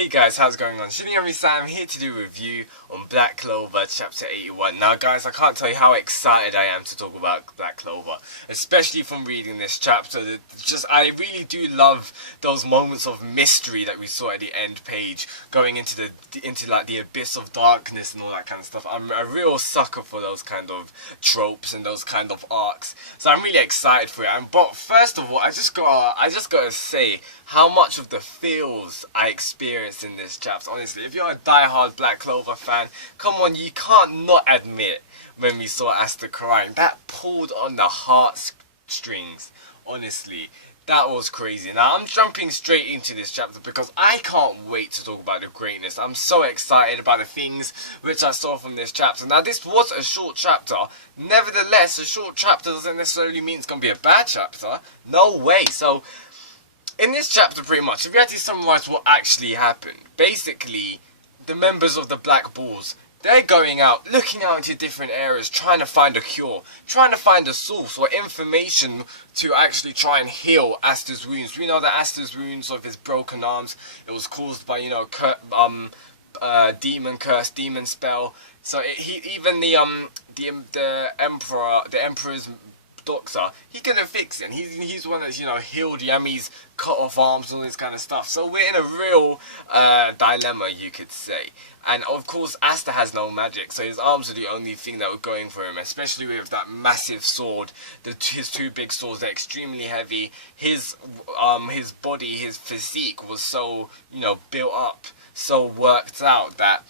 Hey guys, how's it going on? Shinigami Sam here to do a review on Black Clover chapter 81. Now guys, I can't tell you how excited I am to talk about Black Clover, especially from reading this chapter. I really do love those moments of mystery that we saw at the end page, going into like the abyss of darkness and all that kind of stuff. I'm a real sucker for those kind of tropes and those kind of arcs, so I'm really excited for it. But first of all, I just gotta say how much of the feels I experienced in this chapter. Honestly, if you're a die-hard Black Clover fan, come on, you can't not admit when we saw Asta crying. That pulled on the heartstrings. Honestly, that was crazy. Now, I'm jumping straight into this chapter because I can't wait to talk about the greatness. I'm so excited about the things which I saw from this chapter. Now, this was a short chapter. Nevertheless, a short chapter doesn't necessarily mean it's going to be a bad chapter. No way. So, in this chapter, pretty much, if you had to summarize what actually happened, basically, the members of the Black Bulls, they're going out, looking out into different areas, trying to find a cure, trying to find a source or information to actually try and heal Asta's wounds. We know that Asta's wounds of his broken arms, it was caused by, demon curse, demon spell. So even the emperor's doctor, he couldn't fix it. He's one that's healed Yami's cut off arms and all this kind of stuff. So we're in a real dilemma, you could say. And of course, Asta has no magic, so his arms are the only thing that were going for him. Especially with that massive sword, his two big swords. They're extremely heavy. His body, his physique was so built up, so worked out that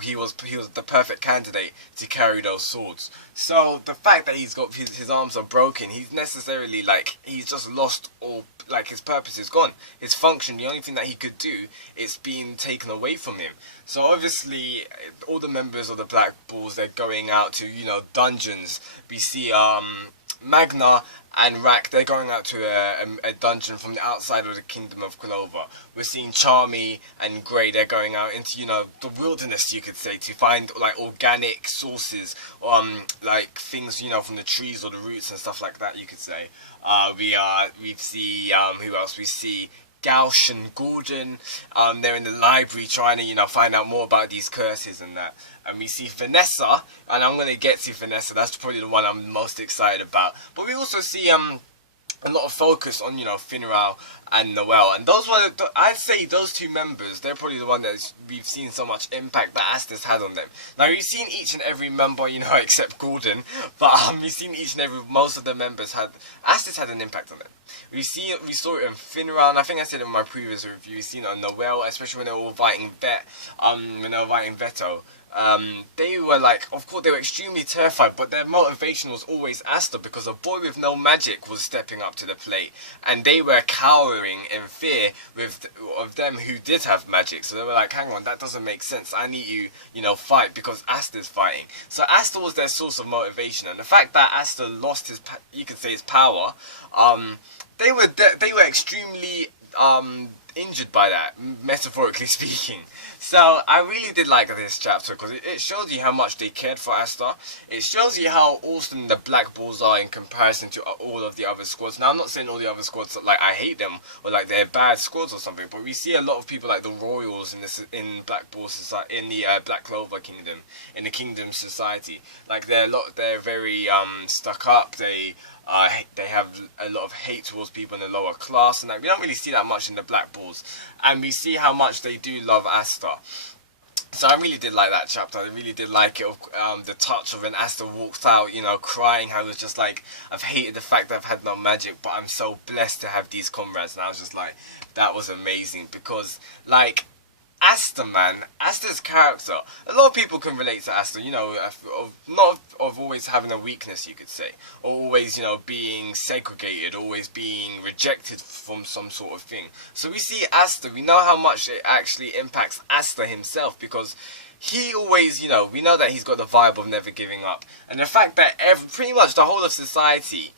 he was the perfect candidate to carry those swords. So the fact that he's got his arms are broken, he's necessarily he's just lost all, his purpose is gone. His function, the only thing that he could do, is being taken away from him. So obviously all the members of the Black Bulls, they're going out to dungeons. We see Magna and Rack, they're going out to a dungeon from the outside of the Kingdom of Clover. We're seeing Charmy and Grey, they're going out into, the wilderness, you could say, to find, organic sources, things, from the trees or the roots and stuff like that, you could say. We see, who else? We see Gauch and Gordon, they're in the library trying to, find out more about these curses and that. And we see Vanessa, and I'm going to get to Vanessa, that's probably the one I'm most excited about. But we also see a lot of focus on, Finral and Noelle. And those were, I'd say those two members, they're probably the one that we've seen so much impact that Asta's had on them. Now, we've seen each and every member, except Gordon, but we've seen most of the members Asta's had an impact on them. We saw it in Finral, and I think I said in my previous review, we've seen it on Noelle, especially when they were all fighting Veto. They were of course they were extremely terrified, but their motivation was always Asta, because a boy with no magic was stepping up to the plate, and they were cowering in fear of them who did have magic. So they were like, hang on, that doesn't make sense, I need you, fight, because Asta's fighting. So Asta was their source of motivation, and the fact that Asta lost his power, they were extremely injured by that, metaphorically speaking. So I really did like this chapter because it shows you how much they cared for Asta. It shows you how awesome the Black Bulls are in comparison to all of the other squads. Now, I'm not saying all the other squads I hate them or they're bad squads or something, but we see a lot of people like the Royals in Black Bull society, in the Black Clover Kingdom, in the Kingdom Society. They're very stuck up. They have a lot of hate towards people in the lower class, and we don't really see that much in the Black Bulls. And we see how much they do love Asta. So I really did like that chapter. I really did like it. The touch of when Asta walked out, crying. I was just I've hated the fact that I've had no magic, but I'm so blessed to have these comrades. And I was just that was amazing, because Asta, man, Asta's character, a lot of people can relate to Asta, not of always having a weakness, you could say, or always, being segregated, always being rejected from some sort of thing. So we see Asta, we know how much it actually impacts Asta himself, because he always, we know that he's got the vibe of never giving up, and the fact that pretty much the whole of society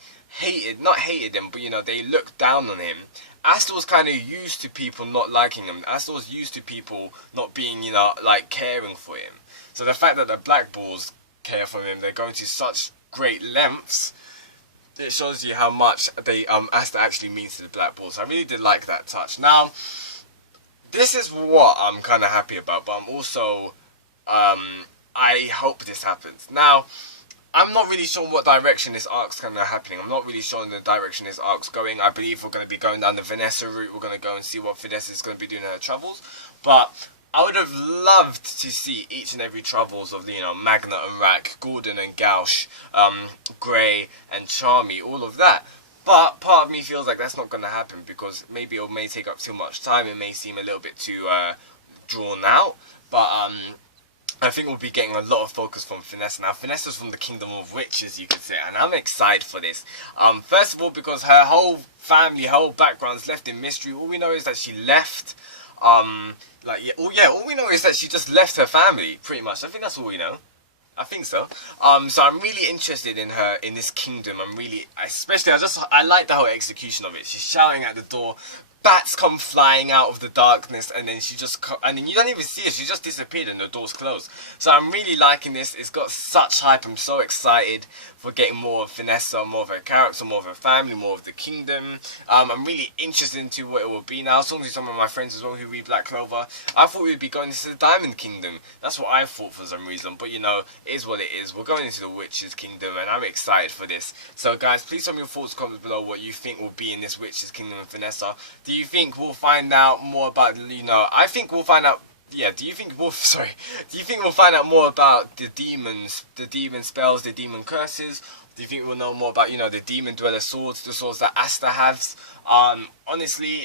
not hated him, but they looked down on him. Asta was kind of used to people not liking him. Asta was used to people not being, caring for him. So the fact that the Black Bulls care for him, they're going to such great lengths, it shows you how much Asta actually means to the Black Bulls. I really did like that touch. Now, this is what I'm kind of happy about, but I'm also, I hope this happens. Now, I'm not really sure what direction this arc's kind of happening. I'm not really sure in the direction this arc's going. I believe we're going to be going down the Vanessa route. We're going to go and see what Vanessa is going to be doing in her travels. But I would have loved to see each and every travels of, you know, Magna and Rack, Gordon and Gauche, Grey and Charmy, all of that. But part of me feels like that's not going to happen because maybe it may take up too much time. It may seem a little bit too drawn out. But I think we'll be getting a lot of focus from Vanessa. Now, Vanessa's from the Kingdom of Witches, you could say, and I'm excited for this. First of all, because her whole family, her whole background's left in mystery. All we know is that she left, all we know is that she just left her family, pretty much. I think that's all we know. I think so. So I'm really interested in her, in this kingdom. I like the whole execution of it. She's shouting at the door. Bats come flying out of the darkness, and then and then you don't even see her. She just disappeared, and the door's closed. So I'm really liking this. It's got such hype. I'm so excited for getting more of Vanessa, more of her character, more of her family, more of the kingdom. I'm really interested into what it will be now. I was talking to some of my friends as well who read Black Clover. I thought we would be going into the Diamond Kingdom. That's what I thought for some reason. But you know, it is what it is. We're going into the Witches Kingdom, and I'm excited for this. So guys, please tell me your thoughts, comments below what you think will be in this Witches Kingdom with Vanessa. Do you think we'll find out more about, you know, I think we'll find out, yeah, do you think we'll find out more about the demons, the demon spells, the demon curses? Do you think we'll know more about, you know, the demon dweller swords, the swords that Asta has? Honestly,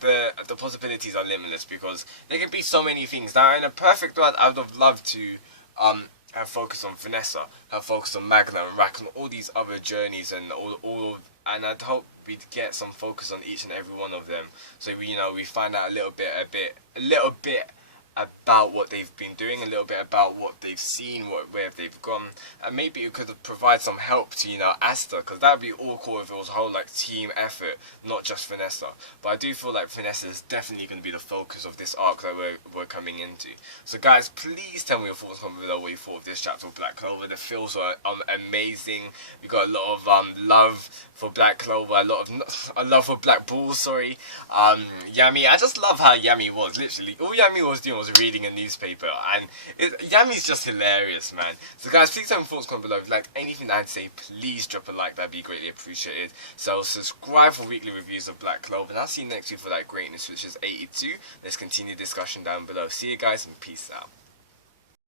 the possibilities are limitless because there can be so many things. Now, in a perfect world, I would have loved to have focus on Vanessa, have focus on Magna and Rack and all these other journeys and and I'd hope we'd get some focus on each and every one of them. So we find out a little bit about what they've been doing, a little bit about what they've seen, where they've gone, and maybe it could provide some help to, you know, Asta, because that would be all cool if it was a whole like team effort, not just Vanessa. But I do feel like Vanessa is definitely going to be the focus of this arc that we're coming into. So guys, please tell me your thoughts comment below what you thought of this chapter of Black Clover. The feels are amazing. We got a lot of love for Black Clover, a love for Black Bull. Sorry, Yami. I just love how Yami was. Literally, all Yami was doing was reading a newspaper, and Yami's just hilarious, man. So guys, please tell me your thoughts comment below. If you liked anything that I'd say, please drop a like. That'd be greatly appreciated. So subscribe for weekly reviews of Black Clover, and I'll see you next week for that greatness, which is 82. Let's continue discussion down below. See you guys, and peace out.